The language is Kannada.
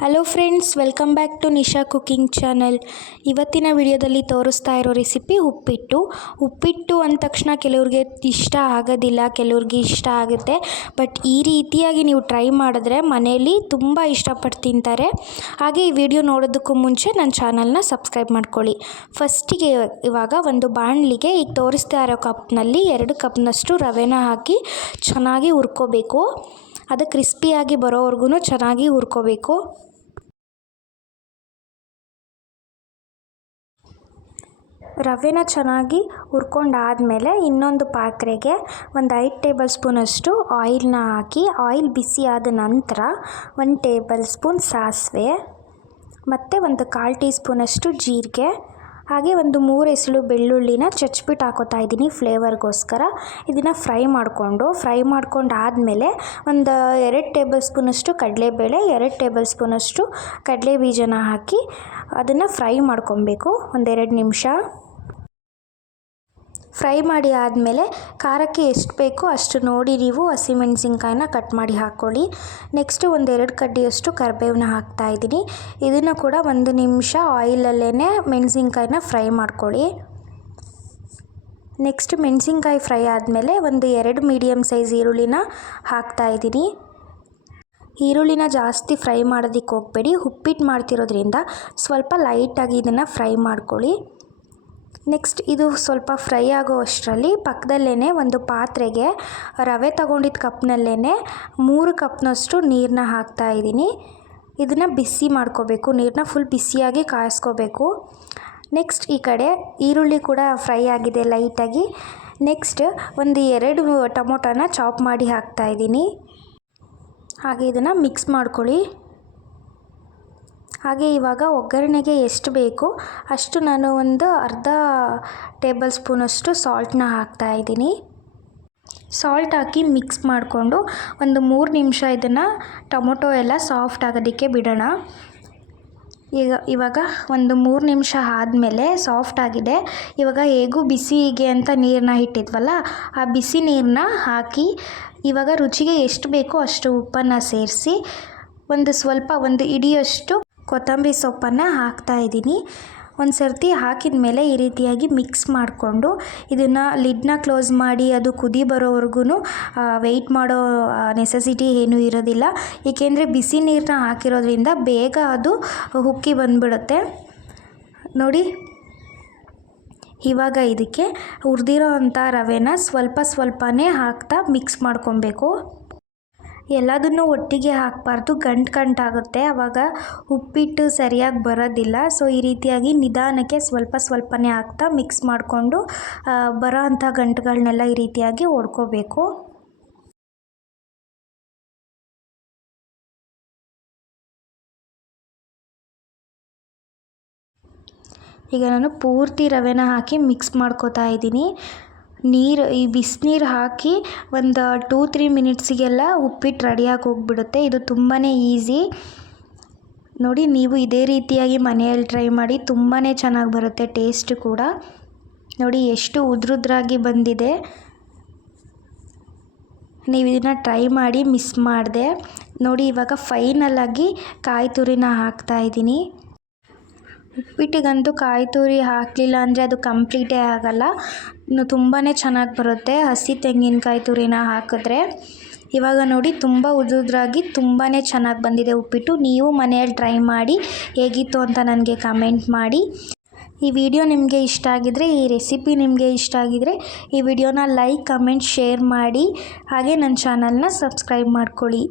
Hello friends welcome back to Nisha cooking channel ಇವತ್ತಿನ ವಿಡಿಯೋದಲ್ಲಿ ತೋರಿಸ್ತಾ ಇರೋ ರೆಸಿಪಿ ಉಪ್ಪಿಟ್ಟು. ಉಪ್ಪಿಟ್ಟು ಅಂದ ತಕ್ಷಣ ಕೆಲವ್ರಿಗೆ ಇಷ್ಟ ಆಗೋದಿಲ್ಲ, ಕೆಲವ್ರಿಗೆ ಇಷ್ಟ ಆಗುತ್ತೆ. ಬಟ್ ಈ ರೀತಿಯಾಗಿ ನೀವು ಟ್ರೈ ಮಾಡಿದ್ರೆ ಮನೆಯಲ್ಲಿ ತುಂಬ ಇಷ್ಟಪಟ್ಟು ತಿಂತಾರೆ. ಹಾಗೆ ಈ ವಿಡಿಯೋ ನೋಡೋದಕ್ಕೂ ಮುಂಚೆ ನನ್ನ ಚಾನಲ್ನ ಸಬ್ಸ್ಕ್ರೈಬ್ ಮಾಡ್ಕೊಳ್ಳಿ. ಫಸ್ಟಿಗೆ ಇವಾಗ ಒಂದು ಬಾಣಲಿಗೆ ಈಗ ತೋರಿಸ್ತಾ ಇರೋ ಕಪ್ನಲ್ಲಿ ಎರಡು ಕಪ್ನಷ್ಟು ರವೆನ ಹಾಕಿ ಚೆನ್ನಾಗಿ ಹುರ್ಕೋಬೇಕು. ಅದು ಕ್ರಿಸ್ಪಿಯಾಗಿ ಬರೋವರೆಗೂ ಚೆನ್ನಾಗಿ ಹುರ್ಕೋಬೇಕು. ರವೆನ ಚೆನ್ನಾಗಿ ಹುರ್ಕೊಂಡಾದಮೇಲೆ ಇನ್ನೊಂದು ಪಾತ್ರೆಗೆ ಒಂದು ಐದು ಟೇಬಲ್ ಸ್ಪೂನಷ್ಟು ಆಯಿಲ್ನ ಹಾಕಿ, ಆಯಿಲ್ ಬಿಸಿ ಆದ ನಂತರ ಒಂದು ಟೇಬಲ್ ಸ್ಪೂನ್ ಸಾಸಿವೆ, ಮತ್ತು ಒಂದು ಕಾಲು ಟೀ ಸ್ಪೂನಷ್ಟು ಜೀರಿಗೆ ಹಾಗೆ ಒಂದು ಮೂರು ಎಸಳು ಬೆಳ್ಳುಳ್ಳಿನ ಚಚ್ಬಿಟ್ಟು ಹಾಕೋತಾ ಇದ್ದೀನಿ ಫ್ಲೇವರ್ಗೋಸ್ಕರ. ಇದನ್ನು ಫ್ರೈ ಮಾಡಿಕೊಂಡು, ಫ್ರೈ ಮಾಡ್ಕೊಂಡು ಆದಮೇಲೆ ಒಂದು ಎರಡು ಟೇಬಲ್ ಸ್ಪೂನಷ್ಟು ಕಡಲೆಬೇಳೆ, ಎರಡು ಟೇಬಲ್ ಸ್ಪೂನಷ್ಟು ಕಡಲೆ ಬೀಜನ ಹಾಕಿ ಅದನ್ನು ಫ್ರೈ ಮಾಡ್ಕೊಬೇಕು. ಒಂದೆರಡು ನಿಮಿಷ. ಫ್ರೈ ಮಾಡಿ ಆದಮೇಲೆ ಖಾರಕ್ಕೆ ಎಷ್ಟು ಬೇಕೋ ಅಷ್ಟು ನೋಡಿ ನೀವು ಹಸಿಮೆಣಸಿನ್ಕಾಯನ್ನ ಕಟ್ ಮಾಡಿ ಹಾಕ್ಕೊಳ್ಳಿ. ನೆಕ್ಸ್ಟು ಒಂದೆರಡು ಕಡ್ಡಿಯಷ್ಟು ಕರಿಬೇವನ್ನ ಹಾಕ್ತಾಯಿದ್ದೀನಿ ಇದನ್ನು ಕೂಡ ಒಂದು ನಿಮಿಷ ಆಯಿಲಲ್ಲೇ ಮೆಣಸಿನ್ಕಾಯಿನ ಫ್ರೈ ಮಾಡ್ಕೊಳ್ಳಿ. ನೆಕ್ಸ್ಟ್ ಮೆಣಸಿನ್ಕಾಯಿ ಫ್ರೈ ಆದಮೇಲೆ ಒಂದು ಎರಡು ಮೀಡಿಯಮ್ ಸೈಜ್ ಈರುಳ್ಳಿನ ಹಾಕ್ತಾಯಿದ್ದೀನಿ ಈರುಳ್ಳಿನ ಜಾಸ್ತಿ ಫ್ರೈ ಮಾಡೋದಕ್ಕೆ ಹೋಗಬೇಡಿ. ಉಪ್ಪಿಟ್ಟು ಮಾಡ್ತಿರೋದ್ರಿಂದ ಸ್ವಲ್ಪ ಲೈಟಾಗಿ ಇದನ್ನು ಫ್ರೈ ಮಾಡ್ಕೊಳ್ಳಿ. ನೆಕ್ಸ್ಟ್ ಇದು ಸ್ವಲ್ಪ ಫ್ರೈ ಆಗೋ ಅಷ್ಟರಲ್ಲಿ ಪಕ್ಕದಲ್ಲೇ ಒಂದು ಪಾತ್ರೆಗೆ ರವೆ ತಗೊಂಡಿದ್ದ ಕಪ್ನಲ್ಲೇ ಮೂರು ಕಪ್ನಷ್ಟು ನೀರನ್ನ ಹಾಕ್ತಾ ಇದ್ದೀನಿ. ಇದನ್ನು ಬಿಸಿ ಮಾಡ್ಕೋಬೇಕು ನೀರನ್ನ ಫುಲ್ ಬಿಸಿಯಾಗಿ ಕಾಯಿಸ್ಕೋಬೇಕು. ನೆಕ್ಸ್ಟ್ ಈ ಕಡೆ ಈರುಳ್ಳಿ ಕೂಡ ಫ್ರೈ ಆಗಿದೆ ಲೈಟಾಗಿ ನೆಕ್ಸ್ಟ್ ಒಂದು ಎರಡು ಟೊಮೊಟೊನ ಚಾಪ್ ಮಾಡಿ ಹಾಕ್ತಾ ಇದ್ದೀನಿ. ಹಾಗೆ ಇದನ್ನು ಮಿಕ್ಸ್ ಮಾಡ್ಕೊಳ್ಳಿ. ಹಾಗೆ ಇವಾಗ ಒಗ್ಗರಣೆಗೆ ಎಷ್ಟು ಬೇಕು ಅಷ್ಟು ನಾನು ಒಂದು ಅರ್ಧ ಟೇಬಲ್ ಸ್ಪೂನಷ್ಟು ಸಾಲ್ಟನ್ನ ಹಾಕ್ತಾಯಿದ್ದೀನಿ ಸಾಲ್ಟ್ ಹಾಕಿ ಮಿಕ್ಸ್ ಮಾಡಿಕೊಂಡು ಒಂದು ಮೂರು ನಿಮಿಷ ಇದನ್ನು ಟೊಮೊಟೊ ಎಲ್ಲ ಸಾಫ್ಟ್ ಆಗೋದಕ್ಕೆ ಬಿಡೋಣ. ಈಗ ಇವಾಗ ಒಂದು ಮೂರು ನಿಮಿಷ ಆದಮೇಲೆ ಸಾಫ್ಟ್ ಆಗಿದೆ. ಇವಾಗ ಹೇಗೂ ಬಿಸಿಗೆ ಅಂತ ನೀರನ್ನ ಇಟ್ಟಿದ್ವಲ್ಲ, ಆ ಬಿಸಿ ನೀರನ್ನ ಹಾಕಿ ಇವಾಗ ರುಚಿಗೆ ಎಷ್ಟು ಬೇಕೋ ಅಷ್ಟು ಉಪ್ಪನ್ನು ಸೇರಿಸಿ ಒಂದು ಸ್ವಲ್ಪ ಒಂದು ಇಡಿಯಷ್ಟು ಕೊತ್ತಂಬರಿ ಸೊಪ್ಪನ್ನು ಹಾಕ್ತಾ ಇದ್ದೀನಿ. ಒಂದು ಸರ್ತಿ ಹಾಕಿದ ಮೇಲೆ ಈ ರೀತಿಯಾಗಿ ಮಿಕ್ಸ್ ಮಾಡಿಕೊಂಡು ಇದನ್ನು ಲಿಡ್ನ ಕ್ಲೋಸ್ ಮಾಡಿ ಅದು ಕುದಿ ಬರೋವರೆಗೂ ವೆಯ್ಟ್ ಮಾಡೋ ನೆಸೆಸಿಟಿ ಏನೂ ಇರೋದಿಲ್ಲ. ಏಕೆಂದರೆ ಬಿಸಿ ನೀರನ್ನ ಹಾಕಿರೋದ್ರಿಂದ ಬೇಗ ಅದು ಉಕ್ಕಿ ಬಂದುಬಿಡುತ್ತೆ. ನೋಡಿ. ಇವಾಗ ಇದಕ್ಕೆ ಹುರಿದಿರೋ ಅಂಥ ರವೆನ ಸ್ವಲ್ಪ ಸ್ವಲ್ಪನೇ ಹಾಕ್ತಾ ಮಿಕ್ಸ್ ಮಾಡ್ಕೊಬೇಕು. ಎಲ್ಲದನ್ನು ಒಟ್ಟಿಗೆ ಹಾಕಬಾರ್ದು. ಗಂಟು ಗಂಟಾಗುತ್ತೆ ಆವಾಗ ಉಪ್ಪಿಟ್ಟು ಸರಿಯಾಗಿ ಬರೋದಿಲ್ಲ. ಸೊ ಈ ರೀತಿಯಾಗಿ ನಿಧಾನಕ್ಕೆ ಸ್ವಲ್ಪ ಸ್ವಲ್ಪನೇ ಹಾಕ್ತಾ ಮಿಕ್ಸ್ ಮಾಡಿಕೊಂಡು ಬರೋ ಅಂಥ ಗಂಟುಗಳನ್ನೆಲ್ಲ ಈ ರೀತಿಯಾಗಿ ಒಡ್ಕೋಬೇಕು. ಈಗ ನಾನು ಪೂರ್ತಿ ರವೆನ ಹಾಕಿ ಮಿಕ್ಸ್ ಮಾಡ್ಕೋತಾ ಇದ್ದೀನಿ. ನೀರು, ಈ ಬಿಸಿನೀರು ಹಾಕಿ ಒಂದು ಟೂ ತ್ರೀ ಮಿನಿಟ್ಸಿಗೆಲ್ಲ ಉಪ್ಪಿಟ್ಟು ರೆಡಿಯಾಗಿ ಹೋಗ್ಬಿಡುತ್ತೆ. ಇದು ತುಂಬಾ ಈಸಿ ನೋಡಿ, ನೀವು ಇದೇ ರೀತಿಯಾಗಿ ಮನೆಯಲ್ಲಿ ಟ್ರೈ ಮಾಡಿ ತುಂಬಾ ಚೆನ್ನಾಗಿ ಬರುತ್ತೆ ಟೇಸ್ಟ್ ಕೂಡ. ನೋಡಿ, ಎಷ್ಟು ಉದ್ರುದ್ರಾಗಿ ಬಂದಿದೆ. ನೀವು ಇದನ್ನ ಟ್ರೈ ಮಾಡಿ ಮಿಸ್ ಮಾಡಿದೆ. ನೋಡಿ, ಇವಾಗ ಆಗಿ ಕಾಯಿ ತುರಿನ ಹಾಕ್ತಾಯಿದ್ದೀನಿ ಉಪ್ಪಿಟ್ಟಿಗಂತೂ ಕಾಯಿ ತುರಿ ಹಾಕಲಿಲ್ಲ ಅಂದರೆ ಅದು ಕಂಪ್ಲೀಟೇ ಆಗಲ್ಲ. ಇನ್ನು ತುಂಬಾ ಚೆನ್ನಾಗಿ ಬರುತ್ತೆ. ಹಸಿ ತೆಂಗಿನಕಾಯಿ ತುರಿನ ಹಾಕಿದ್ರೆ. ಇವಾಗ ನೋಡಿ ತುಂಬ ಉದುದ್ರಾಗಿ ತುಂಬಾ ಚೆನ್ನಾಗಿ ಬಂದಿದೆ ಉಪ್ಪಿಟ್ಟು. ನೀವು ಮನೆಯಲ್ಲಿ ಟ್ರೈ ಮಾಡಿ, ಹೇಗಿತ್ತು ಅಂತ ನನಗೆ ಕಮೆಂಟ್ ಮಾಡಿ. ಈ ವಿಡಿಯೋ ನಿಮಗೆ ಇಷ್ಟ ಆಗಿದರೆ, ಈ ರೆಸಿಪಿ ನಿಮಗೆ ಇಷ್ಟ ಆಗಿದರೆ, ಈ ವಿಡಿಯೋನ ಲೈಕ್, ಕಮೆಂಟ್, ಶೇರ್ ಮಾಡಿ. ಹಾಗೆ ನನ್ನ ಚಾನಲ್ನ ಸಬ್ಸ್ಕ್ರೈಬ್ ಮಾಡ್ಕೊಳ್ಳಿ.